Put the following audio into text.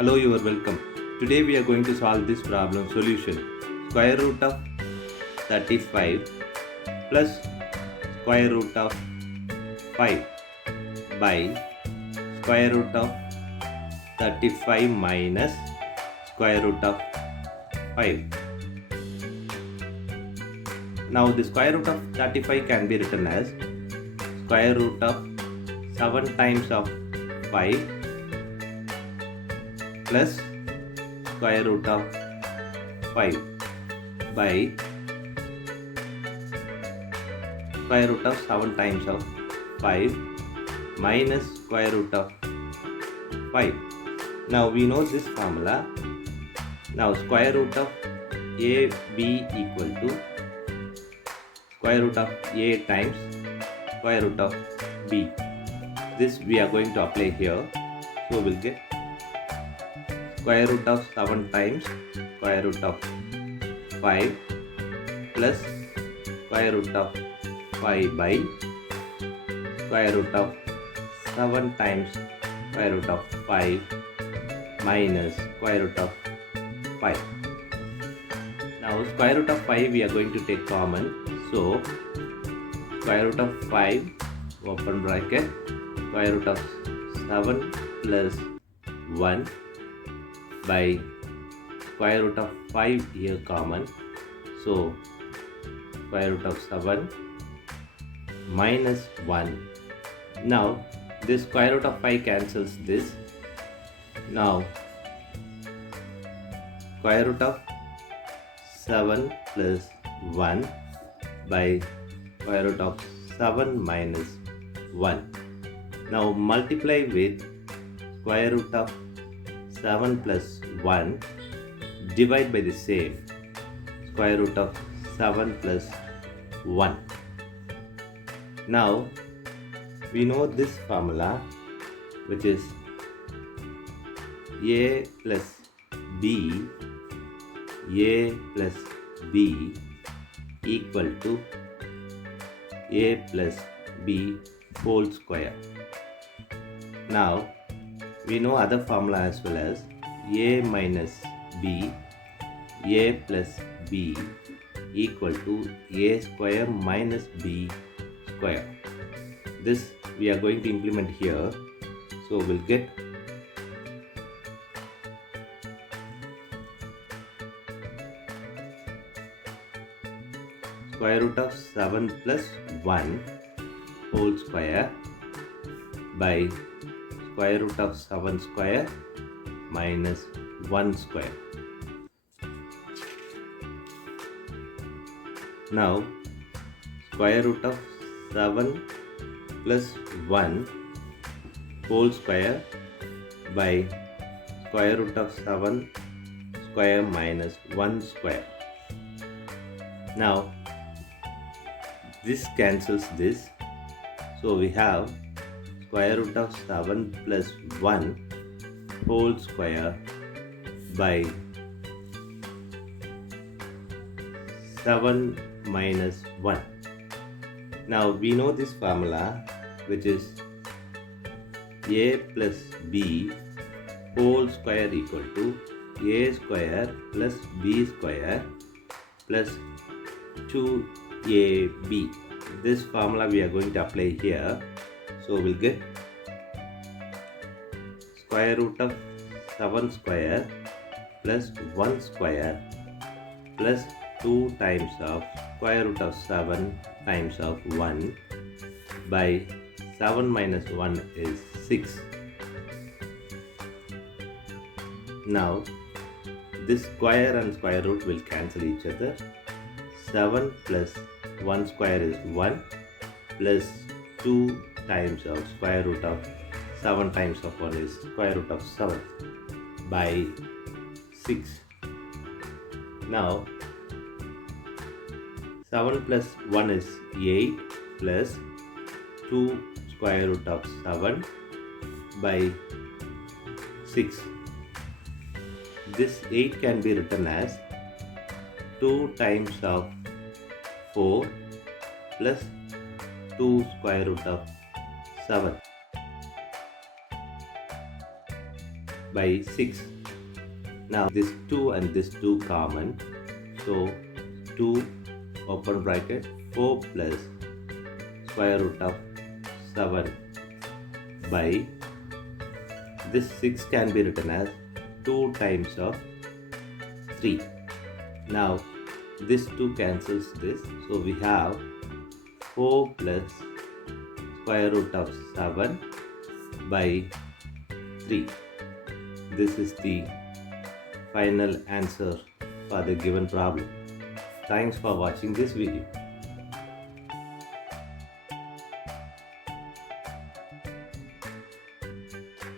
Hello, you are welcome. Today we are going to solve this problem solution. Square root of 35 plus square root of 5 by square root of 35 minus square root of 5. Now the square root of 35 can be written as square root of 7 times of 5 plus square root of 5 by square root of 7 times of 5 minus square root of 5. Now we know this formula. Now square root of AB equal to square root of A times square root of B. This we are going to apply here. So we'll get square root of 7 times square root of 5 plus square root of 5 by square root of 7 times square root of 5 minus square root of 5. Now square root of 5 we are going to take common. So square root of 5 open bracket square root of 7 plus 1 by square root of 5 here common. So square root of 7 minus 1. Now this square root of 5 cancels this. Now square root of 7 plus 1 by square root of 7 minus 1. Now multiply with square root of 7 plus 1 divide by the same square root of 7 plus 1. Now we know this formula, which is A plus B equal to A plus B whole square. Now we know other formula as well as A minus B, A plus B equal to A square minus B square. This we are going to implement here. So we'll get square root of 7 plus 1 whole square by square root of 7 square minus 1 square. Now square root of 7 plus 1 whole square by square root of 7 square minus 1 square. Now this cancels this. So we have square root of 7 plus 1 whole square by 7 minus 1. Now we know this formula, which is A plus B whole square equal to A square plus B square plus 2AB. This formula we are going to apply here. So we'll get square root of 7 square plus 1 square plus 2 times of square root of 7 times of 1 by 7 minus 1 is 6. Now this square and square root will cancel each other. 7 plus 1 square is 1 plus 2 times of square root of 7 times of 1 is square root of 7 by 6. Now 7 plus 1 is 8 plus 2 square root of 7 by 6. This 8 can be written as 2 times of 4 plus 2 square root of 7. by 6. Now this 2 and this 2 common, so 2 open bracket 4 plus square root of 7 by this 6 can be written as 2 times of 3. Now this 2 cancels this, so we have 4 plus square root of 7 by 3. This is the final answer for the given problem. Thanks for watching this video.